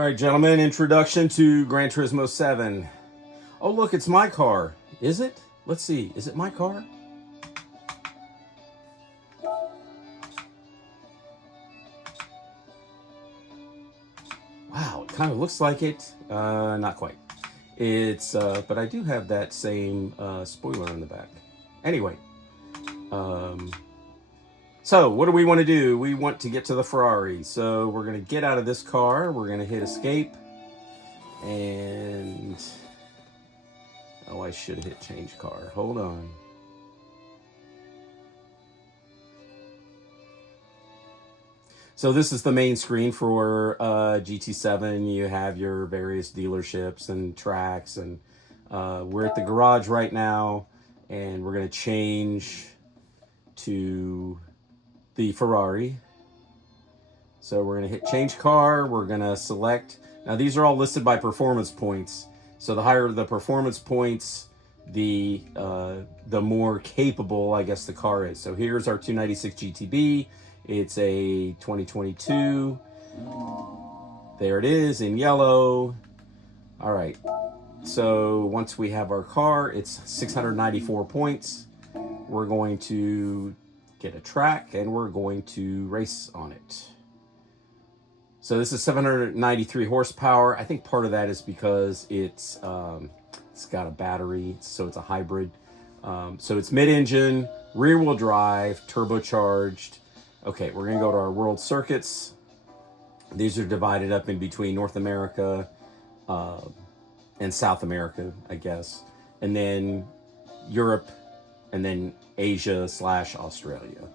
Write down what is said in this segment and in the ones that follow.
All right, gentlemen, introduction to Gran Turismo 7. Oh, look, it's my car. Is it? Let's see. Is it my car? Wow, it kind of looks like it. Not quite. It's, but I do have that same spoiler in the back. Anyway, so what do we want to do? We want to get to the Ferrari. So we're going to get out of this car. We're going to hit escape. And, oh, I should have hit change car. Hold on. So this is the main screen for GT7. You have your various dealerships and tracks, and we're at the garage right now, and we're going to change to the Ferrari. So we're going to hit change car. We're going to select. Now these are all listed by performance points. So the higher the performance points, the more capable, I guess, the car is. So here's our 296 GTB. It's a 2022. There it is in yellow. All right. So once we have our car, it's 694 points. We're going to get a track and we're going to race on it. So this is 793 horsepower. I think part of that is because it's got a battery, so it's a hybrid. So it's mid-engine, rear-wheel drive, turbocharged. Okay, we're going to go to our world circuits. These are divided up in between North America and South America, I guess. And then Europe, and then Asia/Australia.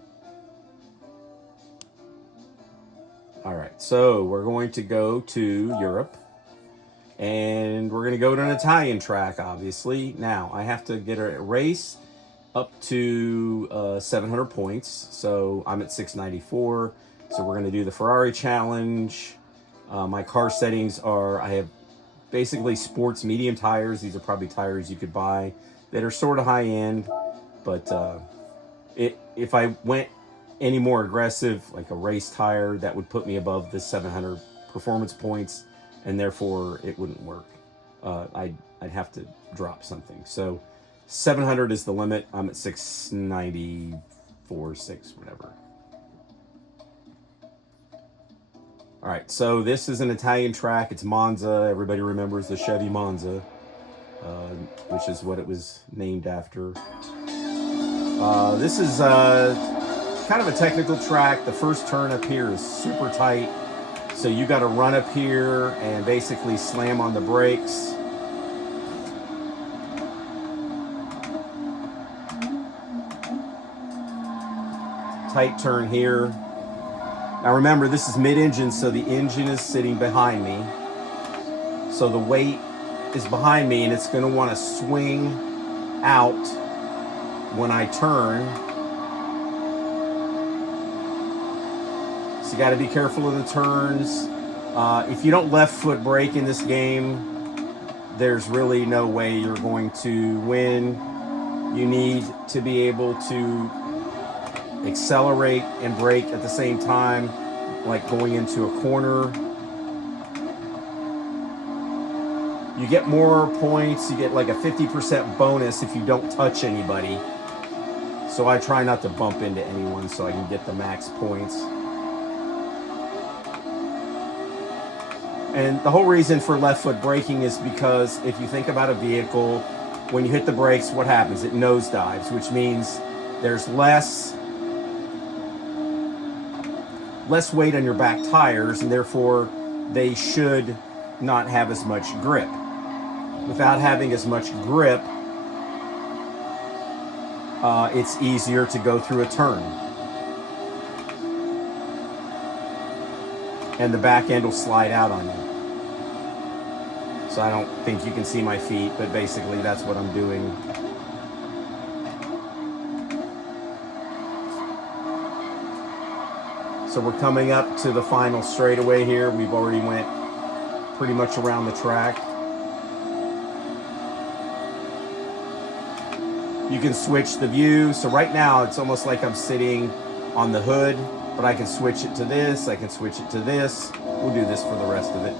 All right, so we're going to go to Europe. And we're going to go to an Italian track, obviously. Now, I have to get a race up to 700 points. So I'm at 694. So we're going to do the Ferrari challenge. My car settings are, I have basically sports medium tires. These are probably tires you could buy that are sort of high end. But if I went any more aggressive, like a race tire, that would put me above the 700 performance points, and therefore it wouldn't work. I'd have to drop something. So 700 is the limit. I'm at 694, 6, whatever. All right, so this is an Italian track. It's Monza. Everybody remembers the Chevy Monza, which is what it was named after. This is kind of a technical track. The first turn up here is super tight. So you got to run up here and basically slam on the brakes. Tight turn here. Now remember, this is mid-engine, so the engine is sitting behind me. So the weight is behind me, and it's going to want to swing out when I turn. So you got to be careful of the turns. If you don't left foot brake in this game, there's really no way you're going to win. You need to be able to accelerate and brake at the same time, like going into a corner. You get more points. You get like a 50% bonus if you don't touch anybody. So I try not to bump into anyone so I can get the max points. And the whole reason for left foot braking is because if you think about a vehicle, when you hit the brakes, what happens? It nosedives, which means there's less weight on your back tires, and therefore they should not have as much grip. Without having as much grip, it's easier to go through a turn. And the back end will slide out on you. So I don't think you can see my feet, but basically that's what I'm doing. So we're coming up to the final straightaway here. We've already went pretty much around the track. You can switch the view. So right now it's almost like I'm sitting on the hood, but I can switch it to this. I can switch it to this. We'll do this for the rest of it.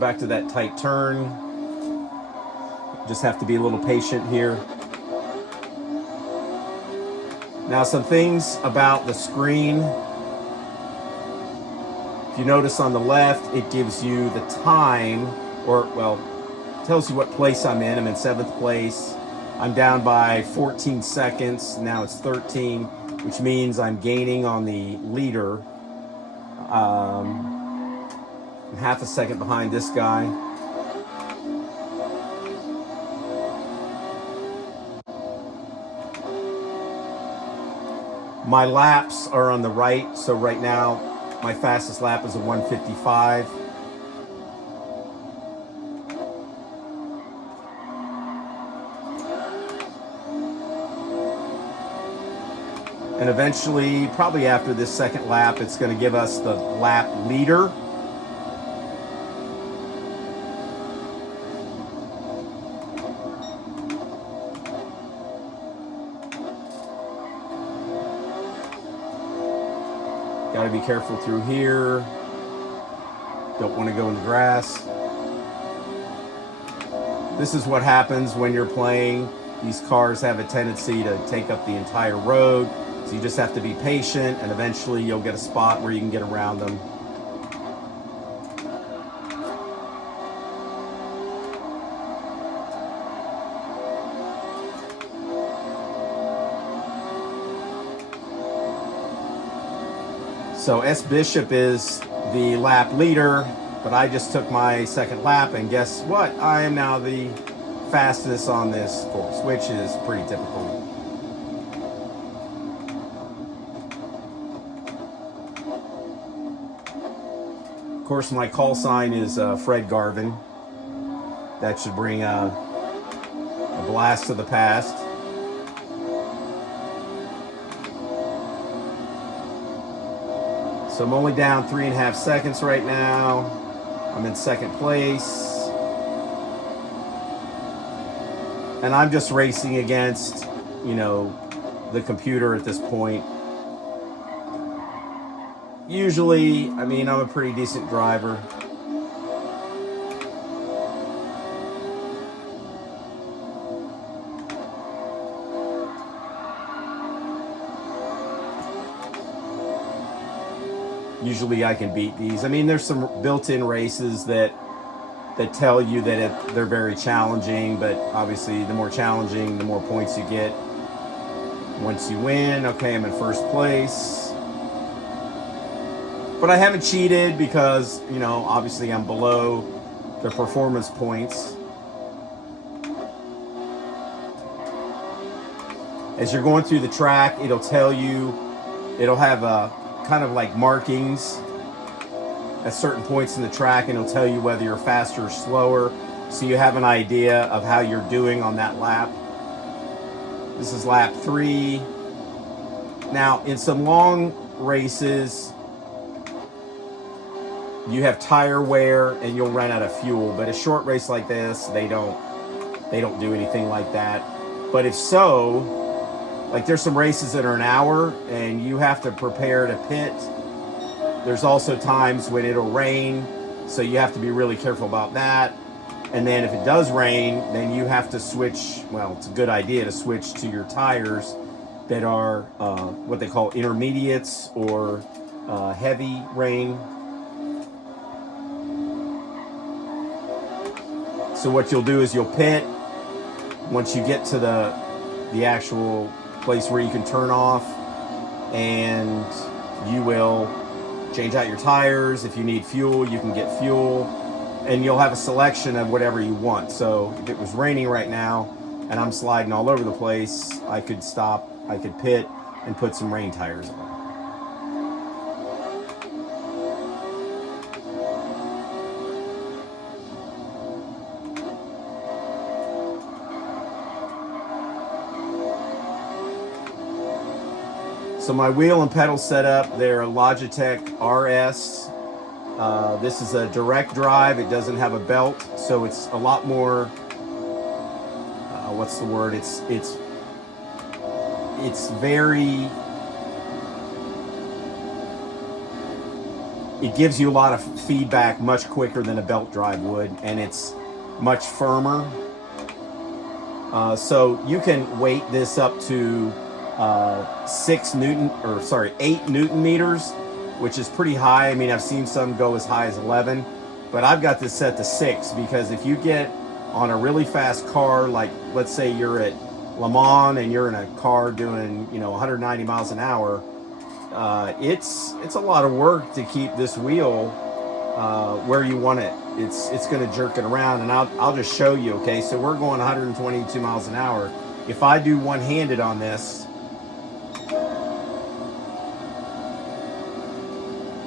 back to that tight turn. Just have to be a little patient here. Now, some things about the screen. If you notice on the left, it gives you the time, or, well, tells you what place I'm in. I'm in 7th place. I'm down by 14 seconds. Now it's 13, which means I'm gaining on the leader. I'm half a second behind this guy. My laps are on the right, so right now my fastest lap is a 1:55. And eventually, probably after this second lap, it's going to give us the lap leader. Got to be careful through here. Don't want to go in the grass. This is what happens when you're playing. These cars have a tendency to take up the entire road. So you just have to be patient, and eventually you'll get a spot where you can get around them. So S. Bishop is the lap leader, but I just took my second lap, and guess what? I am now the fastest on this course, which is pretty typical. Of course, my call sign is Fred Garvin. That should bring a blast to the past. So I'm only down 3.5 seconds right now. I'm in 2nd place. And I'm just racing against, the computer at this point. Usually, I'm a pretty decent driver. Usually I can beat these. There's some built-in races that tell you that they're very challenging, but obviously the more challenging, the more points you get. Once you win, okay, I'm in 1st place. But I haven't cheated because, obviously I'm below the performance points. As you're going through the track, it'll tell you, it'll have a kind of like markings at certain points in the track, and it'll tell you whether you're faster or slower, so you have an idea of how you're doing on that lap. This is lap 3. Now, in some long races, you have tire wear and you'll run out of fuel, but a short race like this, they don't do anything like that. But if so, like there's some races that are an hour and you have to prepare to pit. There's also times when it'll rain, so you have to be really careful about that. And then if it does rain, then you have to switch. Well, it's a good idea to switch to your tires that are what they call intermediates or heavy rain. So what you'll do is you'll pit. Once you get to the actual place where you can turn off, and you will change out your tires. If you need fuel, you can get fuel, and you'll have a selection of whatever you want. So if it was raining right now and I'm sliding all over the place, I could stop, I could pit and put some rain tires on. So my wheel and pedal setup, they're a Logitech RS. This is a direct drive. It doesn't have a belt, so it's a lot more, what's the word? It's very, it gives you a lot of feedback much quicker than a belt drive would, and it's much firmer. So you can weight this up to 8 Newton meters, which is pretty high. I mean, I've seen some go as high as 11, but I've got this set to 6 because if you get on a really fast car, like let's say you're at Le Mans and you're in a car doing 190 miles an hour, it's a lot of work to keep this wheel where you want it. It's going to jerk it around, and I'll just show you. Okay, so we're going 122 miles an hour. If I do one-handed on this,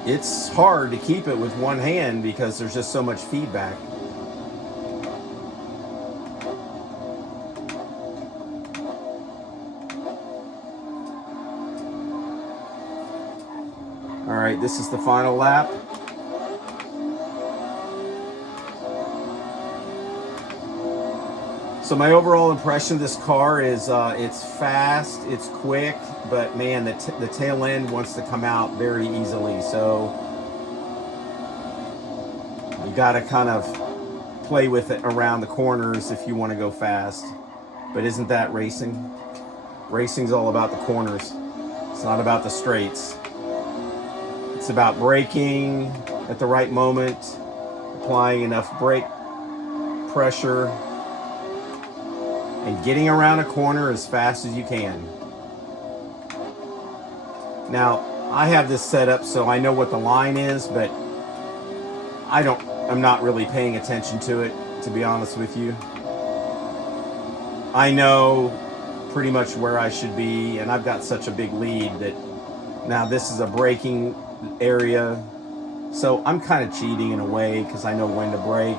it's hard to keep it with one hand because there's just so much feedback. All right, this is the final lap. So my overall impression of this car is it's fast, it's quick, but man, the tail end wants to come out very easily. So you got to kind of play with it around the corners if you want to go fast. But isn't that racing? Racing's all about the corners. It's not about the straights. It's about braking at the right moment, applying enough brake pressure, and getting around a corner as fast as you can. Now, I have this set up so I know what the line is, but I'm not really paying attention to it, to be honest with you. I know pretty much where I should be, and I've got such a big lead that now this is a braking area, so I'm kind of cheating in a way because I know when to brake.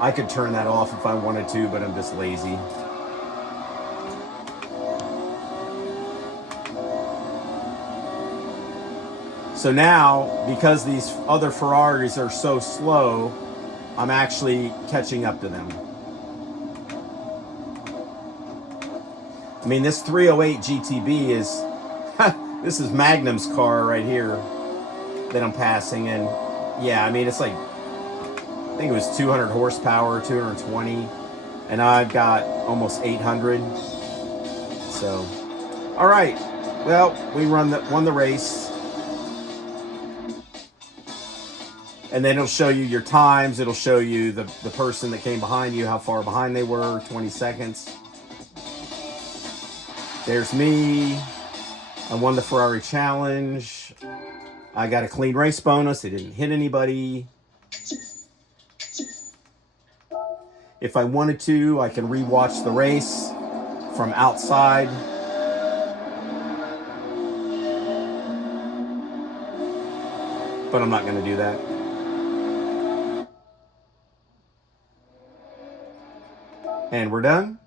I could turn that off if I wanted to, but I'm just lazy. So now, because these other Ferraris are so slow, I'm actually catching up to them. I mean, this 308 GTB is, this is Magnum's car right here that I'm passing. And yeah, I mean, it's like, I think it was 200 horsepower, 220. And I've got almost 800. So, all right. Well, we won the race. And then it'll show you your times. It'll show you the person that came behind you, how far behind they were, 20 seconds. There's me. I won the Ferrari challenge. I got a clean race bonus. It didn't hit anybody. If I wanted to, I can rewatch the race from outside. But I'm not going to do that. And we're done.